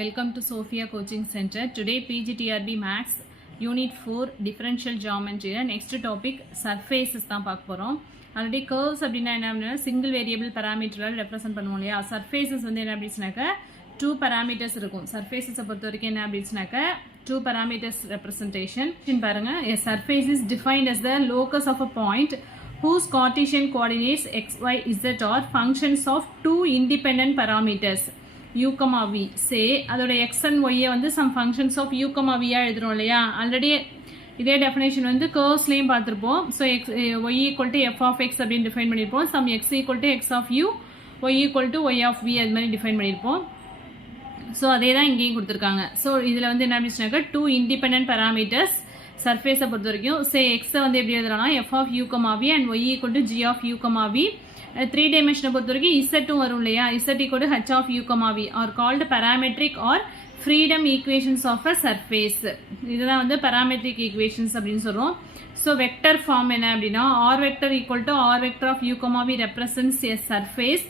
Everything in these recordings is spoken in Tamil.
Welcome to Sophia Coaching Center. Today PGTRB Maths Unit 4 Differential Geometry. Next topic Surfaces தான் பார்க்க போகிறோம். ஆல்ரெடி curves அப்படின்னா என்ன சிங்கிள் வேரியபிள் பேராமீட்டரால் ரெப்ரசென்ட் பண்ணுவோம் இல்லையா. சர்ஃபேசஸ் வந்து என்ன அப்படின்னாக்க 2 parameters இருக்கும். சர்ஃபேசஸை பொறுத்த வரைக்கும் என்ன அப்படின்னாக்க 2 parameters representation. பாருங்க, a surface is defined as the locus of a point whose Cartesian coordinates x, y, z are functions of 2 independent parameters u, v. say அதோட x and y வந்து some functions of u, v எழுதுறோம் இல்லையா. ஆல்ரெடி இதே டெஃபினேஷன் வந்து கர்வ்ஸ்லையும் பார்த்துருப்போம். So y equal to f of x அப்படின்னு டிஃபைன் பண்ணியிருப்போம். some x equal to x of u, y equal to y of v அது மாதிரி டிஃபைன் பண்ணியிருப்போம். ஸோ அதே தான் இங்கேயும் கொடுத்துருக்காங்க. ஸோ இதில் வந்து என்ன அப்படின்னாக்கா 2 independent parameters சர்ஃபேஸை பொறுத்த வரைக்கும் சே எக்ஸை வந்து எப்படி எழுதுறோம்னா f of u comma v and y equal to g of u comma v. 3 dimensionனை பொறுத்த வரைக்கும் இசட்டும் வரும் இல்லையா. Z equal to h of u comma v are called parametric or freedom equations of a surface. இதுதான் வந்து parametric ஈக்குவேஷன்ஸ் அப்படின்னு சொல்கிறோம். ஸோ வெக்டர் ஃபார்ம் என்ன அப்படின்னா r vector equal to r vector of u comma v represents a surface.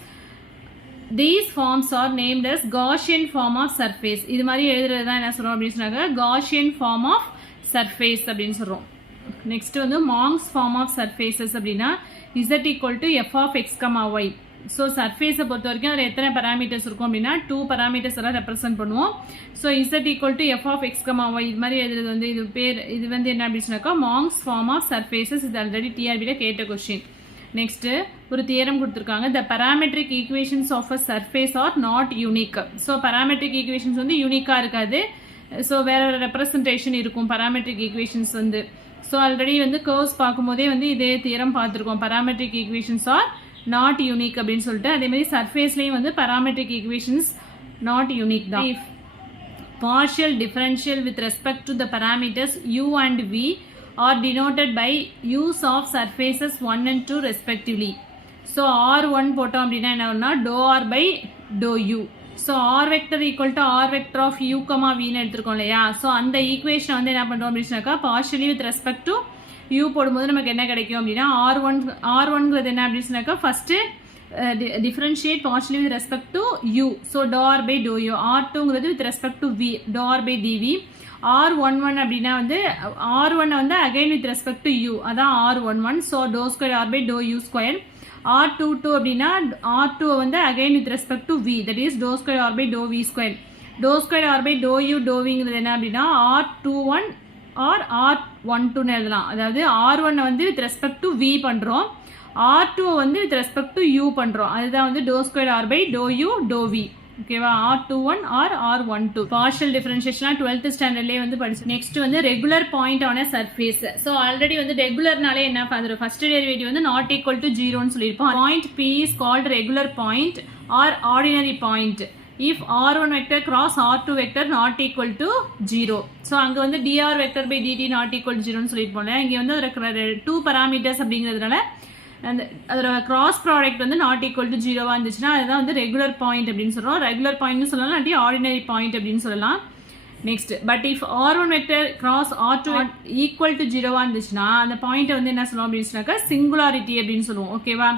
These forms are named as Gaussian form of surface. இது மாதிரி எழுதுறது தான் என்ன சொல்கிறோம் அப்படின்னு சொன்னாங்க Gaussian form of surface அப்படின்னு சொல்கிறோம். நெக்ஸ்ட் வந்து Monks form of surfaces அப்படின்னா z equal to f of x, y. So சர்ஃபேஸை பொறுத்த வரைக்கும் அதில் எத்தனை parameters இருக்கும் அப்படின்னா 2 parameters எல்லாம் ரெப்ரசென்ட் பண்ணுவோம். So z equal to f of x, y இது மாதிரி எழுதுறது வந்து இது வந்து என்ன அப்படின்னு சொன்னாக்கா Monks form of surfaces. இது ஆல்ரெடி டிஆர்பியில் கேட்ட கொஸ்டின். நெக்ஸ்ட் ஒரு தியரம் கொடுத்துருக்காங்க the parametric equations of a surface are not unique. So parametric equations வந்து யூனிக்காக இருக்காது. ஸோ வேற ஒரு ரெப்ரசன்டேஷன் இருக்கும் parametric equations வந்து. ஸோ ஆல்ரெடி வந்து கர்வ்ஸ் பார்க்கும்போதே வந்து இதே தியரம் பார்த்துருக்கோம் parametric equations are not unique அப்படின்னு சொல்லிட்டு. அதேமாதிரி சர்ஃபேஸ்லேயும் வந்து parametric equations not unique தான். If partial differential with respect to the parameters u and v are denoted by use of surfaces 1 and 2 respectively. So r1 போட்டோம் அப்படின்னா என்ன வரும்னா dou r by dou u. So r vector equal to r vector of u, vன்னு எடுத்துருக்கோம் இல்லையா. ஸோ அந்த ஈக்குவேஷனை வந்து என்ன பண்ணுறோம் அப்படின்னாக்கா partially with respect to u போடும்போது நமக்கு என்ன கிடைக்கும் அப்படின்னா r1ங்கிறது என்ன அப்படின்னாக்கா first differentiate partially with respect to u. So dou r by dou u. r2ங்கிறது with respect to v, dou r by dv. r11 அப்படின்னா வந்து r1 வந்து again with respect to u, அதான் r11. So dou square r by dou u square. r22 அப்படின்னா r2 வந்து again with respect to v, that is dou square r by dou v square. dou square r by dou u dou vங்கிறது என்ன அப்படின்னா r21 or r12 எழுதலாம். அதாவது r1 வந்து with respect to v பண்ணுறோம், r2 வந்து with respect to u பண்ணுறோம். அதுதான் வந்து dou square r by dou u dou v. ஓகேவா, r21 or r12. Partial டிஃபரன்ஷியேஷன்லாம் 12th ஸ்டாண்டர்ட்லேயே வந்து படிச்சு. நெக்ஸ்ட் வந்து ரெகுலர் பாயிண்ட் ஆன சர்ஃபேஸ். ஸோ ஆல்ரெடி வந்து ரெகுலர்னாலே என்ன அதோட ஃபர்ஸ்ட் டெரிவேட்டிவ் வந்து நாட் ஈக்குவல் டு 0ன்னு சொல்லியிருப்போம். Point p is called regular point or ordinary point if r1 vector cross r2 vector not equal to 0. So அங்கே வந்து dr vector by dt not equal to 0ன்னு சொல்லியிருப்போம். இங்கே வந்து அதில் 2 parameters அப்படிங்கிறதுனால அந்த அதோட கிராஸ் ப்ராடக்ட் வந்து நாட் ஈக்குவல் டு 0வா இருந்துச்சுன்னா அதுதான் வந்து ரெகுலர் பாயிண்ட் அப்படின்னு சொல்கிறோம். ரெகுலர் பாயிண்ட்னு சொல்லலாம், இல்லாட்டி ஆர்டினரி பாயிண்ட் அப்படின்னு சொல்லலாம். Next but if r1 vector cross r2 equal to 0வா இருந்துச்சுன்னா அந்த பாயிண்ட்டை வந்து என்ன சொல்லுவோம் அப்படின்னு சொன்னாக்கா சிங்குலாரிட்டி அப்படின்னு சொல்லுவோம். ஓகேவா,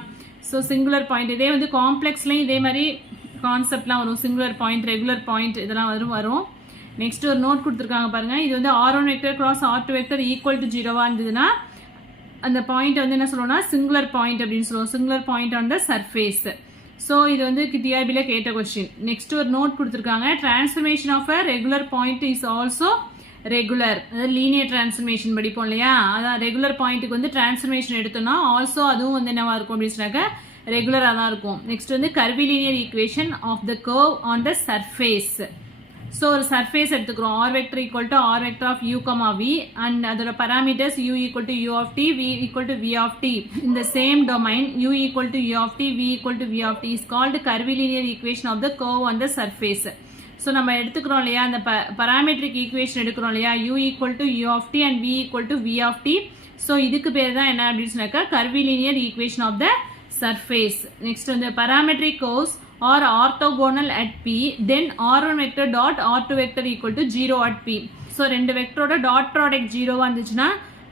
ஸோ சிங்குலர் பாயிண்ட். இதே வந்து காம்ப்ளெக்ஸ்லையும் இதே மாதிரி கான்செப்ட்லாம் வரும். சிங்குலர் பாயிண்ட், ரெகுலர் பாயிண்ட் இதெல்லாம் வரும். நெக்ஸ்ட் ஒரு நோட் கொடுத்துருக்காங்க பாருங்க. இது வந்து r1 vector cross r2 vector equal to 0வா இருந்ததுன்னா அந்த பாயிண்ட் வந்து என்ன சொல்லுவோம்னா சிங்குலர் பாயிண்ட் அப்படின்னு சொல்லுவோம். Singular point on the surface. So இது வந்து டிஆர்பியில் கேட்ட கொஸ்டின். நெக்ஸ்ட் ஒரு நோட் கொடுத்துருக்காங்க. Transformation of a regular point is also regular. அதாவது லீனியர் டிரான்ஸ்ஃபர்மேஷன் படிப்போம் இல்லையா. அதான் ரெகுலர் பாயிண்ட்டுக்கு வந்து டிரான்ஸ்ஃபர்மேஷன் எடுத்தோம்னா ஆல்சோ அதுவும் வந்து என்னவா இருக்கும் அப்படின்னு சொன்னாக்க ரெகுலராக தான் இருக்கும். நெக்ஸ்ட் வந்து curvilinear equation of the curve on the surface. So ஒரு சர்ஃபேஸ் எடுத்துக்கிறோம். R vector equal to r vector of u comma v and அதோட parameters u equal to u of t, v equal to v of t. இந்த same domain u equal to u of t, v equal to v of t is called curvilinear equation of the curve on the surface. So நம்ம எடுத்துக்கிறோம் இல்லையா அந்த பராமெட்ரிக் ஈக்குவேஷன் எடுக்கிறோம் இல்லையா u equal to u of t and v equal to v of t. So இதுக்கு பேர் தான் என்ன அப்படின்னு சொன்னாக்கா curvilinear equation of the surface. Next வந்து parametric curves or orthogonal at p, then r1 vector dot r2 vector equal to 0 at p. So ரெண்டு வெக்டரோட டாட் ப்ராடக்ட் 0வா இருந்துச்சுன்னா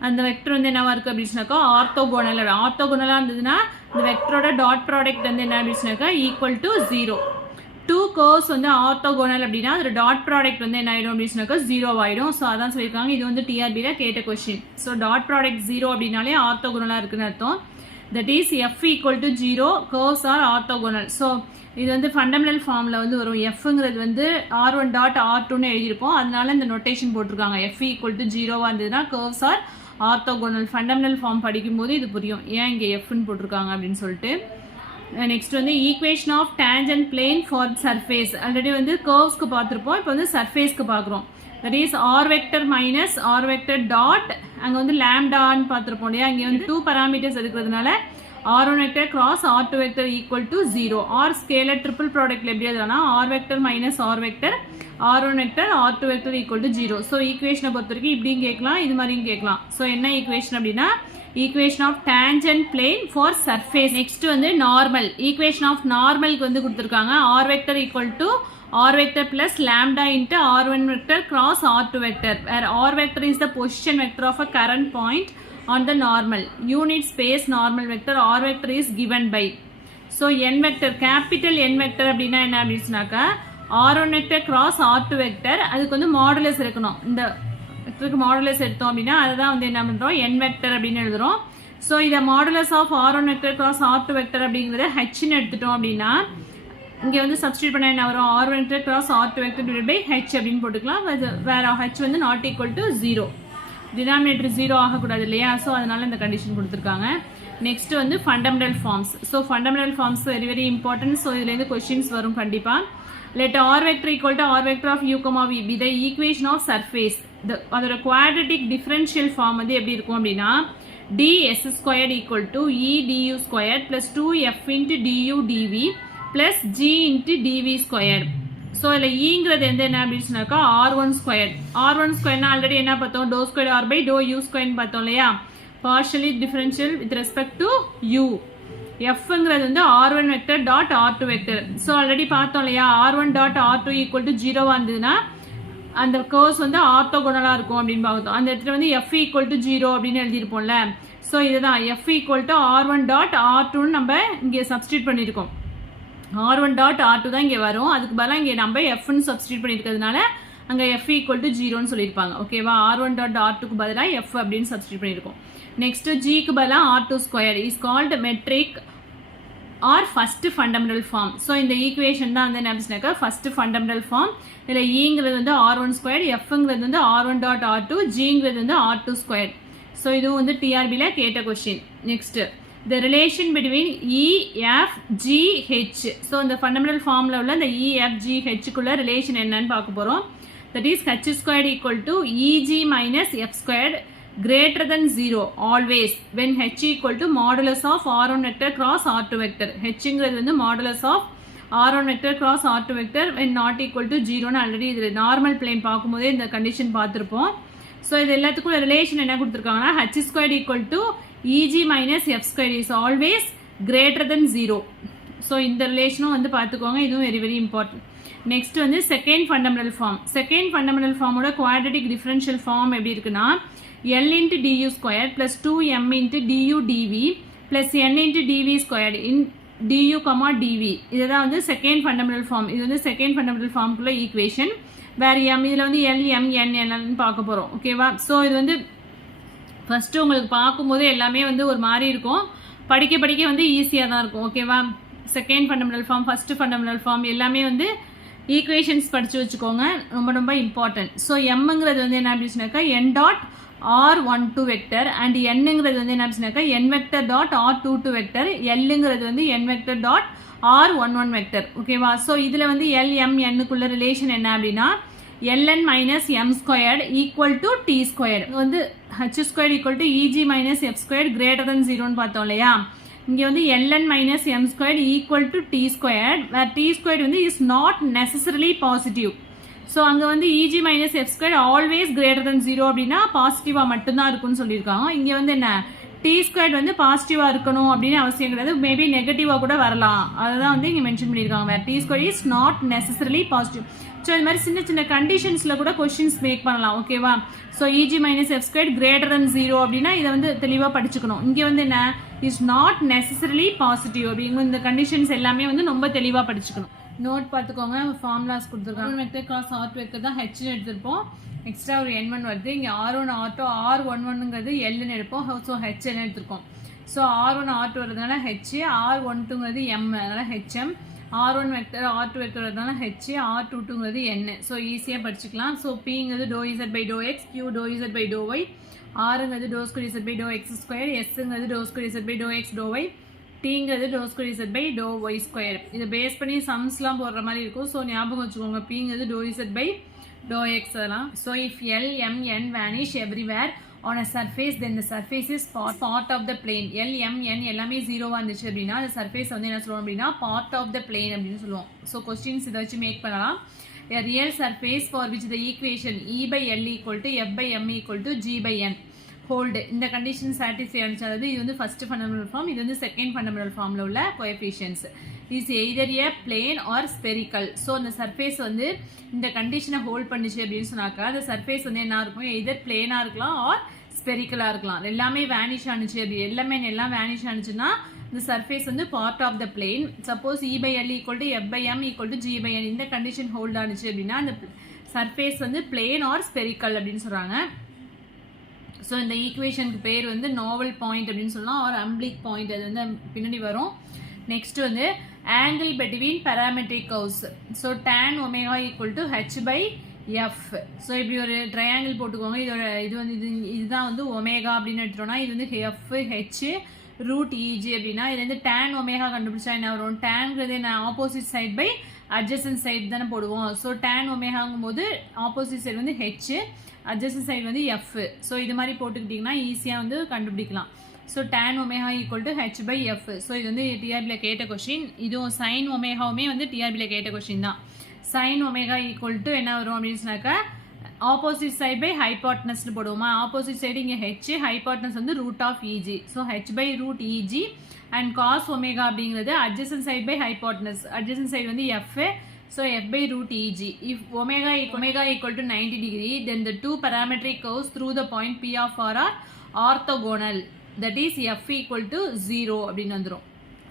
அந்த வெக்டர் வந்து என்னவா இருக்கு அப்படின்னாக்கா ஆர்த்தோகோனலாக இருந்ததுன்னா இந்த வெக்டரோட டாட் ப்ராடக்ட் வந்து என்ன அப்படின்னாக்கா ஈக்குவல் டு 0. டூ கர்வ்ஸ் வந்து ஆர்த்தோகோனல் அப்படின்னா அதோட டாட் ப்ராடக்ட் வந்து என்ன ஆயிடும் அப்படின்னு சொன்னாக்கா 0 ஆயிடும். ஸோ அதான் சொல்லியிருக்காங்க. இது வந்து டிஆர்பியில் கேட்ட கொஸ்டின். ஸோ டாட் ப்ராடக்ட் 0 அப்படின்னாலே ஆர்த்தோகோனலாக இருக்குன்னு அர்த்தம். That is F equal to 0 curves are orthogonal. So இது வந்து ஃபண்டமெண்டல் ஃபார்மில் வந்து வரும். எஃப்ங்கிறது வந்து R1 டாட் R2ன்னு எழுதியிருப்போம். அதனால இந்த நோட்டேஷன் போட்டிருக்காங்க. எஃப் ஈக்குவல் டு 0 இருந்ததுன்னா curves are orthogonal. Fundamental form படிக்கும்போது இது புரியும் ஏன் இங்கே எஃப்னு போட்டிருக்காங்க அப்படின்னு சொல்லிட்டு. நெக்ஸ்ட் வந்து equation of tangent plane for surface. Already வந்து கர்வ்ஸ்க்கு பார்த்துருப்போம். இப்போ வந்து சர்ஃபேஸ்க்கு பார்க்குறோம். That is r vector minus r vector dot அங்கே வந்து லேம்டான்னு பார்த்துருப்போம் இல்லையா. இங்கே வந்து 2 parameters இருக்கிறதுனால R1 vector cross R2 vector equal to 0. Or scalar triple ப்ராடக்ட்ல எப்படி எழுதலாம்னா r vector minus r vector R1 vector R2 vector equal to 0. So ஈக்குவேஷனை பொறுத்த வரைக்கும் இப்படியும் கேட்கலாம், இது மாதிரியும் கேட்கலாம். ஸோ என்ன ஈக்குவேஷன் அப்படின்னா equation of tangent plane for surface. Next வந்து நார்மல். ஈக்குவேஷன் ஆஃப் நார்மலுக்கு வந்து கொடுத்துருக்காங்க. R vector equal to R vector plus lambda into R1 vector cross R2 vector, where R vector is the position vector of a current point on the normal. Unit space normal vector R vector is given by. So n vector, capital N vector அப்படின்னா என்ன அப்படின்னாக்கா R1 vector cross R2 vector, அதுக்கு வந்து மாடுலஸ் இருக்கணும். இந்த வெக்டருக்கு மாடுலஸ் எடுத்தோம் அப்படின்னா அதுதான் வந்து என்ன பண்ணுறோம் n vector அப்படின்னு எழுதுறோம். ஸோ இதை modulus of R1 vector cross R2 vector அப்படிங்கிறத ஹெச்னு எடுத்துட்டோம் அப்படின்னா இங்கே வந்து சப்ஸ்டியூட் பண்ண என்ன வரும் R1 vector cross R2 vector divided by h அப்படின்னு போட்டுக்கலாம். வேற h வந்து நாட் ஈக்குவல் டு 0. டினாமினேட்டர் 0 ஆகக்கூடாது இல்லையா. ஸோ அதனால இந்த கண்டிஷன் கொடுத்துருக்காங்க. நெக்ஸ்ட் வந்து fundamental forms. So fundamental forms very very important. So இதுலேருந்து கொஸ்டின்ஸ் வரும் கண்டிப்பாக. Let R vector equal to R vector of u, v be the equation of surface. அதோட குவாட்ரட்டிக் டிஃபரன்ஷியல் ஃபார்ம் வந்து எப்படி இருக்கும் அப்படின்னா ds squared equal to e du squared plus 2f into du dv plus g into dv squared. So இதில் ஈங்கிறது என்ன அப்படின்னு சொன்னாக்கா R1 squared. R1 squared already என்ன பார்த்தோம் to square r by to u squared பார்த்தோம் இல்லையா. Partially differential with respect to u. எஃப்ங்கிறது வந்து R1 vector dot R2 vector. So already பார்த்தோம் இல்லையா R1 dot R2 equal to 0 இருந்ததுன்னா அந்த கர்வ்ஸ் வந்து ஆர்த்தோகோனலாக இருக்கும் அப்படின்னு பார்த்தோம். அந்த இடத்துல வந்து எஃப் ஈக்குவல் டு 0 அப்படின்னு எழுதியிருப்போம்ல. ஸோ இதுதான் f equal to R1 dot R2ன்னு நம்ம இங்கே சப்ஸ்டியூட் பண்ணியிருக்கோம். R1 டாட் R2 தான் இங்கே வரும். அதுக்கு பதிலாக இங்கே நம்ம எஃப்னு சப்ஸ்டியூட் பண்ணியிருக்கிறதுனால அங்கே எஃப் ஈக்குவல் டு 0ன்னு சொல்லியிருப்பாங்க. ஓகேவா. R1 டாட் R2க்கு பதிலாக எஃப் அப்படின்னு சப்ஸ்டியூட் பண்ணியிருக்கோம். நெக்ஸ்ட் ஜிக்கு பதிலாக R2 square is called metric or first fundamental form. So இந்த ஈக்குவேஷன் தான் வந்து என்ன அப்படின்னாக்கா ஃபர்ஸ்ட் ஃபண்டமெண்டல் ஃபார்ம். இதில் ஈங்கிறது வந்து R1 ஸ்கொயர், எஃப்ங்கிறது வந்து R1 டாட் R2, ஜிங்கிறது வந்து R2 ஸ்கொயர். ஸோ இதுவும் வந்து டிஆர்பியில் கேட்ட question. Next the relation between E, F, G, H. So இந்த ஃபண்டமெண்டல் ஃபார்மில் உள்ள இந்த E, F, G, Hக்குள்ள ரிலேஷன் என்னன்னு பார்க்க போகிறோம். That is H squared equal to EG minus F squared greater than 0 always when H equal to modulus of R1 vector cross R2 vector. Hங்கிறது வந்து modulus of R1 vector cross R2 vector when not equal to 0 ன்னு ஆல்ரெடி இது நார்மல் பிளேன் பார்க்கும்போதே இந்த கண்டிஷன் பார்த்துருப்போம். ஸோ இது எல்லாத்துக்கும் ரிலேஷன் என்ன கொடுத்துருக்காங்கன்னா H squared equal to EG minus F square is always greater than 0. So இந்த ரிலேஷனும் வந்து பார்த்துக்கோங்க. இதுவும் வெரி வெரி இம்பார்ட்டன்ட். நெக்ஸ்ட் வந்து second fundamental form. Second fundamental ஃபார்மோட குவாட்ரட்டிக் டிஃபரன்ஷியல் ஃபார்ம் எப்படி இருக்குன்னா L into du squared plus 2m into du dv plus n into dv squared in du, dv. இதுதான் வந்து செகண்ட் ஃபண்டமெண்டல் ஃபார்ம். இது வந்து செகண்ட் ஃபண்டமெண்டல் ஃபார்முக்குள்ள ஈக்குவேஷன். வேற m இதில் வந்து L, M, N என்னன்னு பார்க்க போகிறோம். ஓகேவா. ஸோ இது வந்து ஃபஸ்ட்டு உங்களுக்கு பார்க்கும்போது எல்லாமே வந்து ஒரு மாதிரி இருக்கும். படிக்க படிக்க வந்து ஈஸியாக தான் இருக்கும். ஓகேவா. Second fundamental form, first fundamental form எல்லாமே வந்து ஈக்குவேஷன்ஸ் படித்து வச்சுக்கோங்க. ரொம்ப ரொம்ப இம்பார்ட்டன்ட். ஸோ எம்ங்கிறது வந்து என்ன அப்படின்னாக்கா N dot R12 vector and என்னங்கிறது வந்து என்ன அப்படின்னாக்கா n vector dot R22 vector, எல்லுங்கிறது வந்து n vector dot R11 vector. ஓகேவா. ஸோ இதில் வந்து எல், எம், என்னுக்குள்ள ரிலேஷன் என்ன அப்படின்னா ln minus m squared equal to t squared. வந்து h squared equal to eg minus f squared greater than 0 ன்னு பார்த்தோம் இல்லையா. இங்கே வந்து ln minus m squared equal to t squared where t squared வந்து is not necessarily positive. So அங்கே வந்து eg minus f squared always greater than 0 அப்படின்னா பாசிட்டிவாக மட்டும்தான் இருக்குன்னு சொல்லியிருக்காங்க. இங்கே வந்து என்ன டி ஸ்கொயர்ட் வந்து பாசிட்டிவாக இருக்கணும் அப்படின்னு அவசியம் கிடையாது. மேபி நெகட்டிவாக கூட வரலாம். அதுதான் வந்து இங்கே மென்ஷன் பண்ணியிருக்காங்க. வேறு t square is not necessarily positive. So இது மாதிரி சின்ன சின்ன கண்டிஷன்ஸில் கூட கொஸ்டின்ஸ் மேக் பண்ணலாம். ஓகேவா. So EG minus f square greater than 0 அப்படின்னா இதை வந்து தெளிவாக படிச்சுக்கணும். இங்கே வந்து என்ன இஸ் நாட் நெசசரிலி பாசிட்டிவ் அப்படிங்கிற இந்த கண்டிஷன்ஸ் எல்லாமே வந்து ரொம்ப தெளிவாக படிச்சுக்கணும். நோட் பார்த்துக்கோங்க, ஃபார்முலாஸ் கொடுத்துருக்காங்க. வெக்டர் கிராஸ் ஆர் வெக்டர் தான் ஹெச்னு எடுத்திருப்போம். எக்ஸ்ட்ரா ஒரு n1 வருது. இங்கே r1 r2 r11ங்கிறது எல்னு எடுப்போம். ஸோ ஹெச்என்னு எடுத்திருக்கோம். ஸோ r1 r2 வரதுனால ஹெச், r12ங்கிறது m, அதனால HM, r1 vector r2 vector வரதுனால ஹெச், r22ங்கிறது n. ஸோ ஈஸியாக படிச்சுக்கலாம். ஸோ pங்கிறது doe z by doe x, q doe z by doe y, rங்கிறது doe square z by doe x square, sங்கிறது doe square z by doe x doe y, tங்கிறது doe square z by doe y square. இதை பேஸ் பண்ணி சம்ஸ்லாம் போடுற மாதிரி இருக்கும். ஸோ ஞாபகம் வச்சுக்கோங்க, pங்கிறது doe z by doe X அதெல்லாம். So if L M N vanish everywhere on a surface, then the surface is part of the plane. L, M, N எல்லாமே ஜீரோவாக இருந்துச்சு அப்படின்னா அந்த சர்ஃபேஸ் வந்து என்ன சொல்லுவோம் அப்படின்னா part of the plane அப்படின்னு சொல்லுவோம். ஸோ கொஸ்டின்ஸ் இதை வச்சு மேக் பண்ணலாம். A real surface for which the equation E by L equal to F by M equal to G by N hold. இந்த கண்டிஷன் சாட்டிஸ்ஃபை ஆனிச்சு. அதாவது இது வந்து ஃபர்ஸ்ட் ஃபண்டமெண்டல் ஃபார்ம், இது வந்து செகண்ட் ஃபண்டமெண்டல் ஃபார்மில் உள்ள coefficients. Is either a plane or spherical. So அந்த சர்ஃபேஸ் வந்து இந்த கண்டிஷனை ஹோல்ட் பண்ணிச்சு அப்படின்னு சொன்னாக்கா அந்த சர்ஃபேஸ் வந்து என்ன இருக்கும், எய்தர் பிளேனாக இருக்கலாம் ஆர் ஸ்பெரிக்கலாக இருக்கலாம். எல்லாமே வேனிஷ் ஆனிச்சு, அப்படி எல்லாம் வேனிஷ் ஆனிச்சுன்னா இந்த சர்ஃபேஸ் வந்து part of the plane. Suppose e by l equal to f by m equal to g by n இந்த கண்டிஷன் ஹோல்ட் ஆனிச்சு அப்படின்னா அந்த சர்ஃபேஸ் வந்து பிளேன் ஆர் ஸ்பெரிக்கல் அப்படின்னு சொல்கிறாங்க. ஸோ இந்த ஈக்குவேஷனுக்கு பேர் வந்து நோவல் பாயிண்ட் அப்படின்னு சொல்லலாம், ஆர் அம்பிளிக் பாயிண்ட், அது வந்து பின்னாடி வரும். நெக்ஸ்ட் வந்து angle between parametric curves. So tan omega equal to h by f. So இப்படி ஒரு ட்ரையாங்கிள் போட்டுக்கோங்க. இதுதான் வந்து ஒமேகா அப்படின்னு எடுத்துட்டோம்னா இது வந்து எஃப் ஹெச் ரூட் இஜி அப்படின்னா இதுலேருந்து tan ஒமேகா கண்டுபிடிச்சா என்ன வரும், டேன்ங்கிறது என்ன opposite side by adjacent side தானே போடுவோம். ஸோ tan ஒமேகாங்கும் போது ஆப்போசிட் சைடு வந்து ஹெச், அட்ஜசன்ட் சைடு வந்து எஃப். ஸோ இது மாதிரி போட்டுக்கிட்டிங்கன்னா ஈஸியாக வந்து கண்டுபிடிக்கலாம். So tan omega equal to h by f. So இது வந்து டிஆர்பியில் கேட்ட கொஸ்டின். இதுவும் சைன் ஒமேகாவுமே வந்து டிஆர்பியில் கேட்ட கொஸ்டின் தான். சைன் ஒமேகா ஈக்குவல் டு என்ன வரும் அப்படின்னு சொன்னாக்கா ஆப்போசிட் சைட் பை ஹைபாட்னஸ்னு போடுவோமா. ஆப்போசிட் சைடு இங்கே ஹெச், ஹைபாட்னஸ் வந்து root of EG. So h by root EG and cos omega அப்படிங்கிறது adjacent side by hypotenuse, adjacent side வந்து f. So f by root Eg. If omega equal to 90 degree, then the two parametric curves through the point P of R are orthogonal. That is f equal to 0 அப்படின்னு வந்துரும்.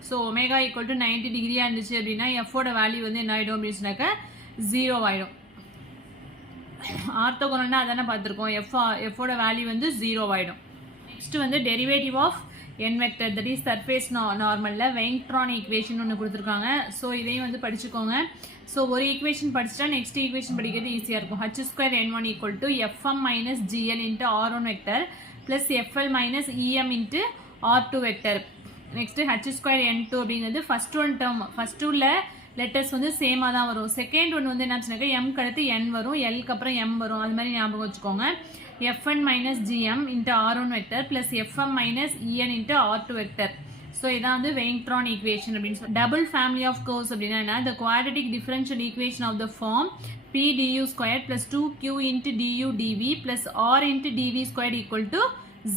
So omega equal to 90 degree இருந்துச்சு அப்படின்னா f ஓட வேல்யூ வந்து என்ன ஆயிடும் அப்படின்னு சொன்னாக்க 0 ஆயிடும். ஆர்த்தோகோனல்னா அதானே பார்த்துருக்கோம், f ஓட வேல்யூ வந்து 0 ஆயிடும். நெக்ஸ்ட் வந்து derivative of n vector, that is surface நார்மலில் வெங்க்ட்ரான் ஈக்குவேஷன் ஒன்று கொடுத்துருக்காங்க. ஸோ இதையும் வந்து படிச்சுக்கோங்க. ஸோ ஒரு ஈக்குவேஷன் படிச்சுட்டா நெக்ஸ்ட் ஈக்குவேஷன் படிக்கிறது ஈஸியாக இருக்கும். h square n1 equal to fm minus gn into r1 vector plus fl minus em into r2 vector. Next h square n2 அப்படிங்கிறது ஃபர்ஸ்ட் ஒன் டேர்ம், ஃபர்ஸ்ட் உள்ள லெட்டர்ஸ் வந்து சேமாக தான் வரும். செகண்ட் ஒன் வந்து என்ன சொன்னாக்கா எம்க்கு அடுத்து n வரும், எல்க்கு அப்புறம் m வரும். அது மாதிரி ஞாபகம் வச்சுக்கோங்க. fn minus gm into r1 vector plus fm minus en into r2 vector. So இதான் வந்து வெங்க்ட்ரான் ஈக்குவேஷன் அப்படின்னு சொல்லி. டபுள் ஃபேமிலி ஆஃப் கர்வ்ஸ் அப்படின்னா the quadratic differential equation of the form p du squared plus 2q into du dv plus r into dv squared equal to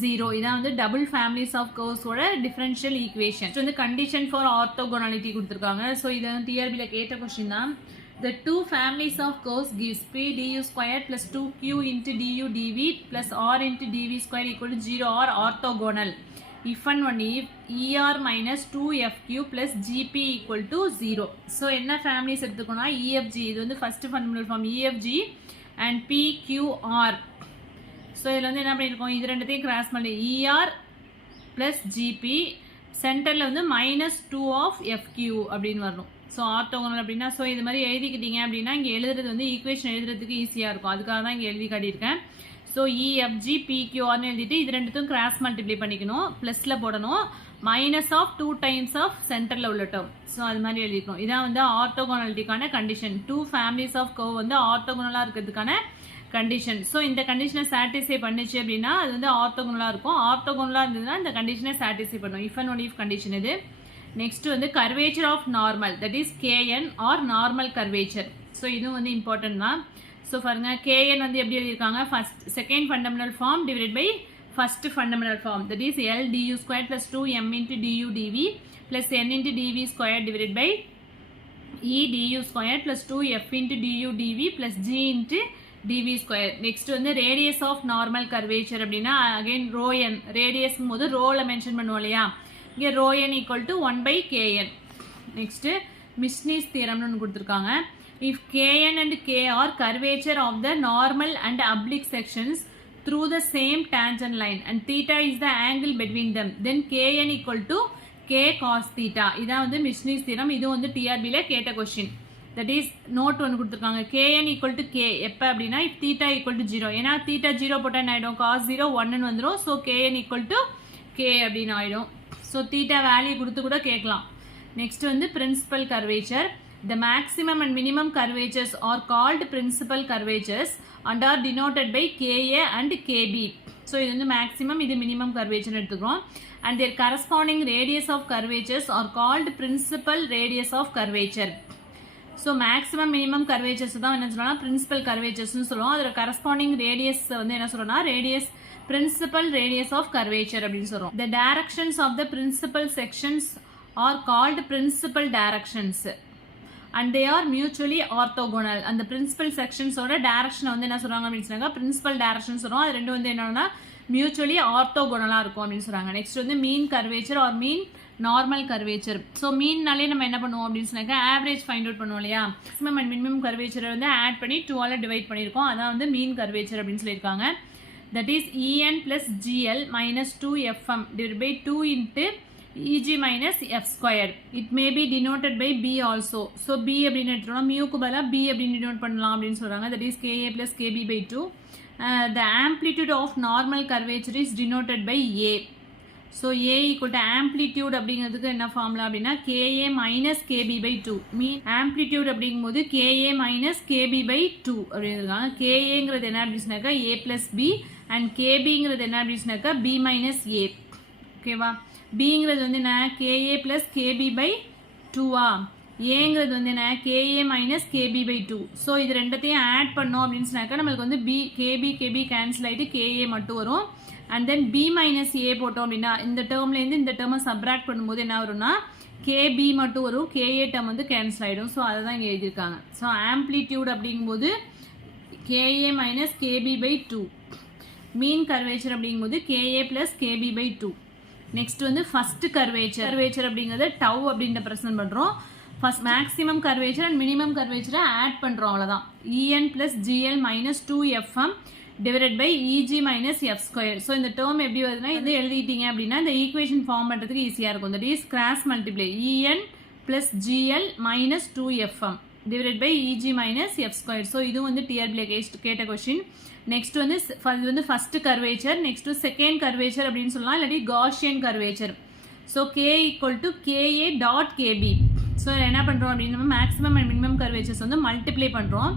0. இதான் வந்து டபுள் ஃபேமிலிஸ் ஆஃப் கர்வ்ஸோட டிஃபரன்ஷியல் ஈக்குவேஷன். வந்து கண்டிஷன் ஃபார் ஆர்த்தோகோனாலிட்டி கொடுத்துருக்காங்க. ஸோ இதை வந்து டிஆர்பியில் கேட்ட கொஸ்டின் தான். The two families of curves gives p du squared plus 2q into du dv plus r into dv squared equal to 0 are orthogonal. If and only if er minus 2fq plus gp equal to 0. So என்ன families எடுத்துக்கோனா efg, இது வந்து first fundamental form efg and pqr. So இதில் வந்து என்ன பண்ணியிருக்கோம், இது ரெண்டுத்தையும் கிராஸ் பண்ணி er plus gp சென்டரில் வந்து மைனஸ் 2 ஆஃப் fq அப்படின்னு வரணும். ஸோ ஆர்த்தோகோனல் அப்படின்னா ஸோ இது மாதிரி எழுதிக்கிட்டீங்க அப்படின்னா இங்கே எழுதுறது வந்து ஈக்குவேஷன் எழுதுறதுக்கு ஈஸியாக இருக்கும். அதுக்காக தான் இங்கே எழுதி காட்டியிருக்கேன். ஸோ இஎஃப்ஜி பிக்யூஆர்னு எழுதிட்டு இது ரெண்டுத்தும் கிராஸ் மல்டிப்ளை பண்ணிக்கணும், ப்ளஸில் போடணும், மைனஸ் ஆஃப் 2 டைம்ஸ் ஆஃப் சென்டரில் உள்ள டேர்ம். ஸோ அது மாதிரி எழுதிக்கணும். இதான் வந்து ஆர்த்தோகோனாலிட்டிக்கான condition. Two families of curve வந்து ஆர்த்தோகோனலாக இருக்கிறதுக்கான கண்டிஷன். ஸோ இந்த கண்டிஷனை சாட்டிஸ்ஃபை பண்ணிச்சு அப்படின்னா அது வந்து ஆர்த்தோகோனலாக இருக்கும். ஆர்த்தோகோனலாக இருந்ததுன்னா இந்த கண்டிஷனை சாட்டிஸ்ஃபை பண்ணும். If and only if condition இது. நெக்ஸ்ட் வந்து curvature of normal, that is k n or normal curvature. So இதுவும் வந்து இம்பார்ட்டன்ட் தான். ஸோ பாருங்க கேஎன் வந்து எப்படி எழுதியிருக்காங்க, first second fundamental form divide by first fundamental form, that is l d u square plus 2m into d u d v plus n into d v square divide by e d u square plus 2f into d u d v plus g into d v square. Next வந்து ரேடியஸ் ஆஃப் நார்மல் கர்வேச்சர் அப்படின்னா அகைன் ரோ என், ரேடியஸ்ங்கும் போது ரோவில் மென்ஷன் பண்ணுவோம் இல்லையா, இங்கே rho n equal to 1/kn. Next மிஷ்னிஸ் தியரம்னு கொடுத்துருக்காங்க. If kn and k are curvature of the normal and oblique sections through the same tangent line and theta is the angle between them, then kn equal to k cos theta. இதான் வந்து மிஷ்னிஸ் தியரம். இது வந்து டிஆர்பியில் கேட்ட கொஸ்டின். தட் இஸ் நோட் ஒன்று கொடுத்துருக்காங்க. kn equal to k எப்போ அப்படின்னா if theta equal to 0. ஏன்னா theta 0 போட்டால் என்ன ஆகிடும், cos 0 1ன்னு வந்துடும். So kn equal to k அப்படின்னு ஆகிடும். ஸோ theta வேல்யூ கொடுத்து கூட கேட்கலாம். நெக்ஸ்ட் வந்து principal curvature. The maximum and minimum curvatures are called principal curvatures and are denoted by Ka and Kb. So, இது வந்து maximum, இது minimum curvature எடுத்துக்கிறோம். And their corresponding radius of curvatures are called principal radius of curvature. So, maximum minimum curvatures தான் என்ன சொல்றோம்னா principal curvatures னு சொல்லுவோம். அதோட corresponding radius வந்து என்ன சொல்றோம்னா radius principal radius of curvature அப்படின்னு சொல்றோம். The directions of the principal sections are called principal directions. And they are mutually orthogonal. அந்த principal sections ஓட direction வந்து என்ன சொல்றாங்க அப்படின்னு சொன்னாங்க principal direction சொல்றோம். அது ரெண்டு வந்து என்னன்னா mutually orthogonal இருக்கும் அப்படின்னு சொல்றாங்க. நெக்ஸ்ட் வந்து mean curvature or mean normal curvature. So மீன்னாலே நம்ம என்ன பண்ணுவோம் அப்படின்னு சொன்னாக்க ஆவரேஜ் ஃபைண்ட் அவுட் பண்ணுவோம் இல்லையா. மேக்ஸிமம் அண்ட் மினிமம் கர்வேச்சரை வந்து ஆட் பண்ணி 2ஆல் டிவைட் பண்ணியிருக்கோம். அதான் வந்து மீன் கர்வேச்சர் அப்படின்னு சொல்லியிருக்காங்க. That is en plus gl minus 2fm divided by 2 into Eg minus f squared. It may be denoted by b also. So b அப்படின்னு எடுத்துட்டோம்னா மியூக்கு பதிலாக b அப்படின்னு denote பண்ணலாம் அப்படின்னு சொல்றாங்க. That is Ka plus Kb by 2. The amplitude of normal curvature is denoted by a. So a equal to amplitude அப்படிங்கிறதுக்கு என்ன ஃபார்முலா அப்படின்னா Ka minus Kb by 2. Mean amplitude அப்படிங்கும்போது Ka minus Kb by 2 அப்படிங்கிறாங்க. Kaங்கிறது என்ன அப்படின்னு சொன்னாக்கா a plus b and Kbங்கிறது என்ன அப்படின்னு சொன்னாக்கா b minus a. ஓகேவா. பிங்கிறது வந்து என்ன Ka plus Kb by 2ஆ, ஏங்கிறது வந்து என்ன Ka minus Kb by 2. So இது ரெண்டத்தையும் ஆட் பண்ணோம் அப்படின்னு சொன்னாக்கா நம்மளுக்கு வந்து b Kb கேன்சல் ஆகிட்டு Ka மட்டும் வரும். And then b minus a போட்டோம் அப்படின்னா இந்த டேர்ம்லேருந்து இந்த டேர்மை சப்ராக்ட் பண்ணும்போது என்ன வரும்னா Kb மட்டும் வரும், Ka டேர்ம் வந்து கேன்சல் ஆகிடும். ஸோ அதை தான் இங்கே எழுதியிருக்காங்க. ஸோ ஆம்ப்ளிடியூட் அப்படிங்கும்போது Ka minus Kb by 2. Mean curvature அப்படிங்கும்போது Ka plus Kb by 2. Next வந்து ஃபர்ஸ்ட் கர்வேச்சர் அப்படிங்கிறத டவ் அப்படின்ற பிரசன்ட் பண்ணுறோம். First maximum curvature and minimum கர்வேச்சரை ஆட் பண்ணுறோம், அவ்வளோதான். En plus gl minus 2fm divided by Eg minus f square. So இந்த டேர்ம் எப்படி வருதுன்னா இது எழுதிட்டீங்க அப்படின்னா இந்த ஈக்குவேஷன் ஃபார்ம் பண்ணுறதுக்கு ஈஸியாக இருக்கும். That is cross multiply En plus gl minus 2fm divided by Eg minus f square. So இது வந்து டிஆர்பியில் கேட்ட கொஸ்டின். நெக்ஸ்ட் வந்து இது வந்து first curvature. Next second curvature அப்படின்னு சொல்லலாம், இல்லாட்டி Gaussian curvature. So K equal to Ka dot Kb. So என்ன பண்ணுறோம் அப்படின்னு நம்ம மேக்ஸிமம் அண்ட் மினிமம் கர்வேச்சர்ஸ் வந்து மல்டிப்ளை பண்ணுறோம்.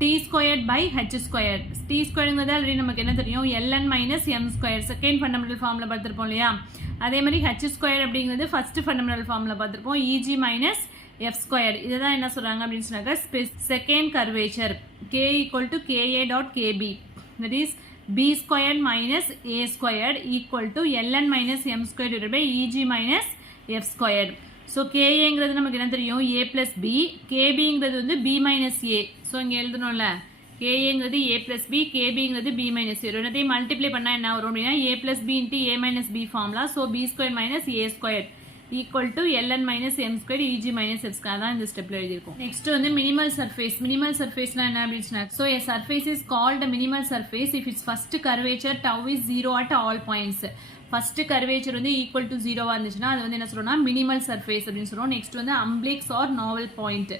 T squared by h square. T ஸ்கொயருங்கிறது ஆல்ரெடி நமக்கு என்ன தெரியும், Ln minus m square second fundamental ஃபார்மில் பார்த்துருப்போம் இல்லையா. அதே மாதிரி ஹெச் ஸ்கொயர் அப்படிங்கிறது ஃபர்ஸ்ட் ஃபண்டமெண்டல் ஃபார்மில் பார்த்துருப்போம். Eg minus f squared. இதுதான் என்ன சொல்றாங்க அப்படின்னு சொன்னாக்க second curvature K equal to Ka dot Kb. That is b squared minus a squared equal to Ln minus m squared divided by Eg minus f squared. So Kaங்கிறது நமக்கு என்ன தெரியும், a plus b. Kbங்கிறது வந்து b minus a. ஸோ இங்கே எழுதணும்ல Kaங்கிறது a plus b, Kbங்கிறது b minus a. ரெண்டத்தையும் மல்டிப்ளை பண்ணால் என்ன வரும் அப்படின்னா a plus b into a minus b formula. So b squared minus a squared equal to Ln minus m squared Eg minus f squared. அதான் இந்த ஸ்டெப்ல எழுதியிருக்கோம். நெக்ஸ்ட் வந்து மினிமல் சர்ஃபேஸ். மினிமல் சர்ஃபேஸ்னா என்ன அப்படின்னு சொன்னா, so a surface is called a minimal surface if its first curvature tau is 0 at all points. First curvature வந்து ஈக்குவல் டு 0வா இருந்துச்சுன்னா அது வந்து என்ன சொல்றோம்னா மினிமல் சர்ஃபேஸ் அப்படின்னு சொல்றோம். நெக்ஸ்ட் வந்து umbilics or navel point.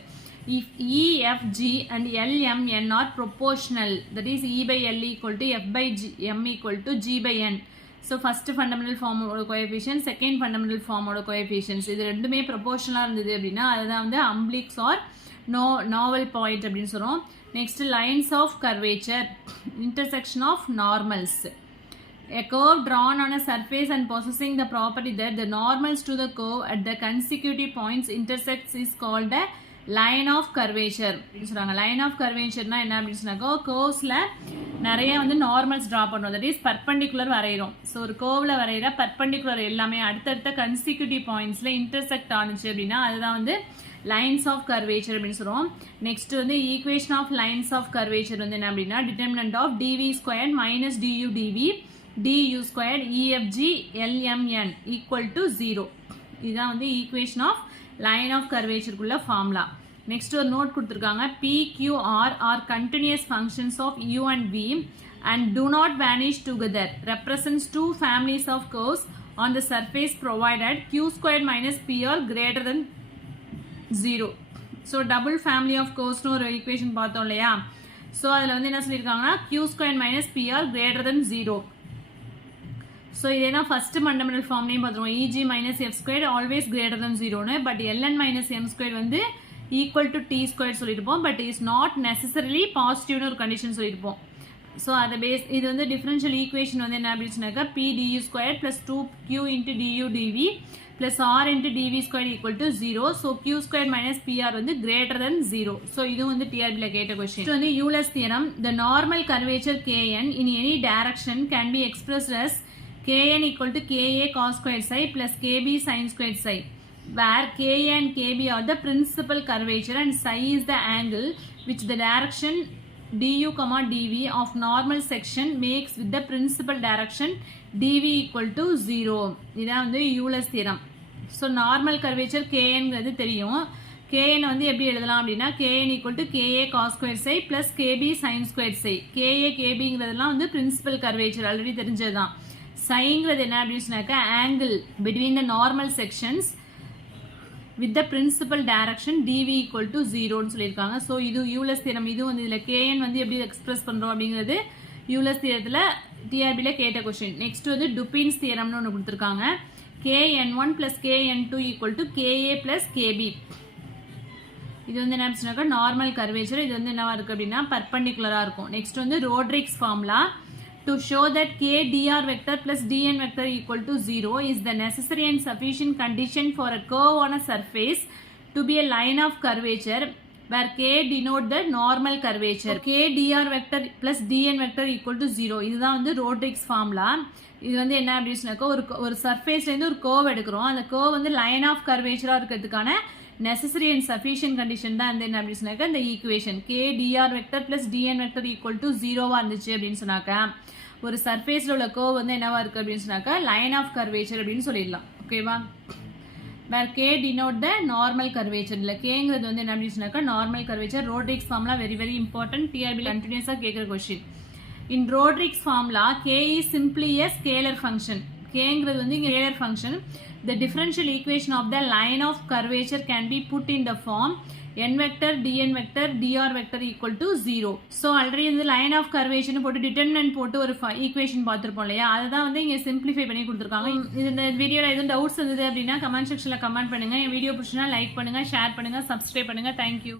If E, F, G and L, M, N are proportional, that is E by L equal to F by G, M equal to G by N. So first fundamental ஃபார்மோட கோஎஃபிஷியன்ட், செகண்ட் ஃபண்டமெண்டல் ஃபார்மோட கோஎஃபிஷியன்ஸ் இது ரெண்டுமே ப்ரொபோர்ஷனலாக இருந்தது அப்படின்னா அதுதான் வந்து அம்பிளிக்ஸ் ஆர் நாவல் பாயிண்ட் அப்படின்னு சொல்கிறோம். Next lines of curvature, intersection of normals. A curve drawn on a surface and possessing the property that the normals to the curve at the consecutive points intersects is called a line of curvature அப்படின்னு சொல்கிறாங்க. லைன் ஆஃப் கர்வேச்சர்னா என்ன அப்படின்னு சொன்னாக்கோ கர்வ்ஸில் நிறைய வந்து நார்மல்ஸ் ட்ரா பண்ணுறோம். தட் இஸ் பர்பண்டிகுலர் வரைகிறோம். ஸோ ஒரு கர்வில் வரைகிற பர்பண்டிகுலர் எல்லாமே அடுத்தடுத்த கன்சிக்யூட்டிவ் பாயிண்ட்ஸில் இன்டர்செக்ட் ஆனிச்சு அப்படின்னா அதுதான் வந்து லைன்ஸ் ஆஃப் கர்வேச்சர் அப்படின்னு சொல்லுவோம். நெக்ஸ்ட் வந்து equation of lines of curvature வந்து என்ன அப்படின்னா determinant of dv square minus du dv du square efg lmn equal to 0. இதுதான் வந்து ஈக்குவேஷன் ஆஃப் லைன் ஆஃப் கர்வேச்சருக்குள்ள ஃபார்முலா. நெக்ஸ்ட் ஒரு நோட் கொடுத்துருக்காங்க. PQR are continuous functions of U and V and do not vanish together. Represents two families of curves on the surface provided Q squared minus PR greater than 0. So double family of curves னு ஒரு equation பார்த்தோம் இல்லையா? So அதில் வந்து என்ன சொல்லியிருக்காங்கன்னா Q squared minus PR greater than 0. So இதே தான் ஃபர்ஸ்ட் ஃபண்டமெண்டல் ஃபார்ம்லையும் பார்த்துருவோம். EG minus F squared always greater than 0னு. But LN minus M squared வந்து equal to T squared சொல்லியிருப்போம். பட் இஸ் நாட் நெசசரிலி பாசிட்டிவ்னு ஒரு கண்டிஷன் சொல்லியிருப்போம். ஸோ அதை பேஸ் இது வந்து டிஃபரன்ஷியல் ஈக்குவேஷன் வந்து என்ன அப்படின்னாக்கா PDU square plus 2Q into DU DV plus R into DV square equal to 0. So Q square minus PR வந்து கிரேட்டர் தென் 0. ஸோ இது வந்து டிஆர்பியில் கேட்ட கொஸ்டின். வந்து Euler's theorem. The normal curvature KN in any direction can be expressed as KN equal to KA cos squared psi plus KB sin squared psi, where K and KB are the principal curvature and psi is the angle which the direction du, dv of normal section makes with the principal direction dv equal to 0. இதான் வந்து Euler's theorem. So normal curvature KNங்கிறது தெரியும். KN வந்து எப்படி எழுதலாம் அப்படின்னா KN equal to KA cos squared psi plus KB sin squared psi. KA KBங்கிறதுலாம் வந்து பிரின்சிபல் கர்வேச்சர் ஆல்ரெடி தெரிஞ்சதுதான். சைங்கிறது என்ன அப்படின்னு சொன்னாக்கா angle between the normal sections with the principal direction dv equal to 0 னு சொல்லியிருக்காங்க. ஸோ இது யூலர்ஸ் தியரம். இது வந்து இதில் KN வந்து எப்படி எக்ஸ்பிரஸ் பண்ணுறோம் அப்படிங்கிறது யூலர்ஸ் தியரத்தில் டிஆர்பியில் கேட்ட கொஸ்டின். நெக்ஸ்ட் வந்து டுபின்ஸ் தியரம்னு ஒன்று கொடுத்துருக்காங்க. KN1 plus KN2 equal to KA plus KB. இது வந்து என்ன அப்படின்னாக்கா நார்மல் கர்வேச்சர். இது வந்து என்னவா இருக்குது அப்படின்னா பர்பண்டிகுலராக இருக்கும். நெக்ஸ்ட் வந்து Rodrigues formula. To show that K dr vector plus dn vector equal to 0 is the necessary and sufficient condition for a curve on a surface to be a line of curvature where K denote the normal curvature. K dr vector plus dn vector equal to 0. இதுதான் வந்து ரோட்ரிக்ஸ் ஃபார்முலா. இது வந்து என்ன அப்படின்னாக்கா ஒரு சர்ஃபேஸ்லேருந்து ஒரு கர்வ் எடுக்கிறோம். அந்த கர்வ் வந்து லைன் ஆஃப் கர்வேச்சராக இருக்கிறதுக்கான necessary and sufficient condition தான் வந்து என்ன அப்படின்னு சொன்னாக்கா இந்த equation K dr vector plus dn vector equal to 0வா இருந்துச்சு அப்படின்னு சொன்னாக்கா ஒரு சர்ஃபேஸில் உள்ள கர்வ் வந்து என்னவா இருக்குது அப்படின்னு சொன்னாக்கா லைன் ஆஃப் கர்வேச்சர் அப்படின்னு சொல்லிடலாம். ஓகேவா? வேர் K denote the normal curvature. இல்லை கேங்கிறது வந்து என்ன அப்படின்னு சொன்னாக்கா normal curvature. Rodrigues formula very very important. டிஆர்பியில் கண்டினியூஸாக கேட்குற question. In Rodrigues formula K is simply a scalar function. Kங்கிறது வந்து scalar function. The differential equation of the line of curvature can be put in the form n vector dn vector dr vector equal to 0. So already இந்த லைன் ஆஃப் கர்வேச்சர்னு போட்டு டிட்டர்மினன்ட் போட்டு ஒரு ஈக்குவேஷன் பார்த்துருப்போம் இல்லையா? அதை தான் வந்து இங்கே சிம்பிளிஃபை பண்ணி கொடுத்துருக்காங்க. இந்த வீடியோவில் எதுவும் டவுட்ஸ் இருந்தது அப்படின்னா கமெண்ட் செக்ஷனில் கமெண்ட் பண்ணுங்கள். என் வீடியோ பிடிச்சினா லைக் பண்ணுங்கள், ஷேர் பண்ணுங்கள், சப்ஸ்கிரைப் பண்ணுங்கள். தேங்க்யூ.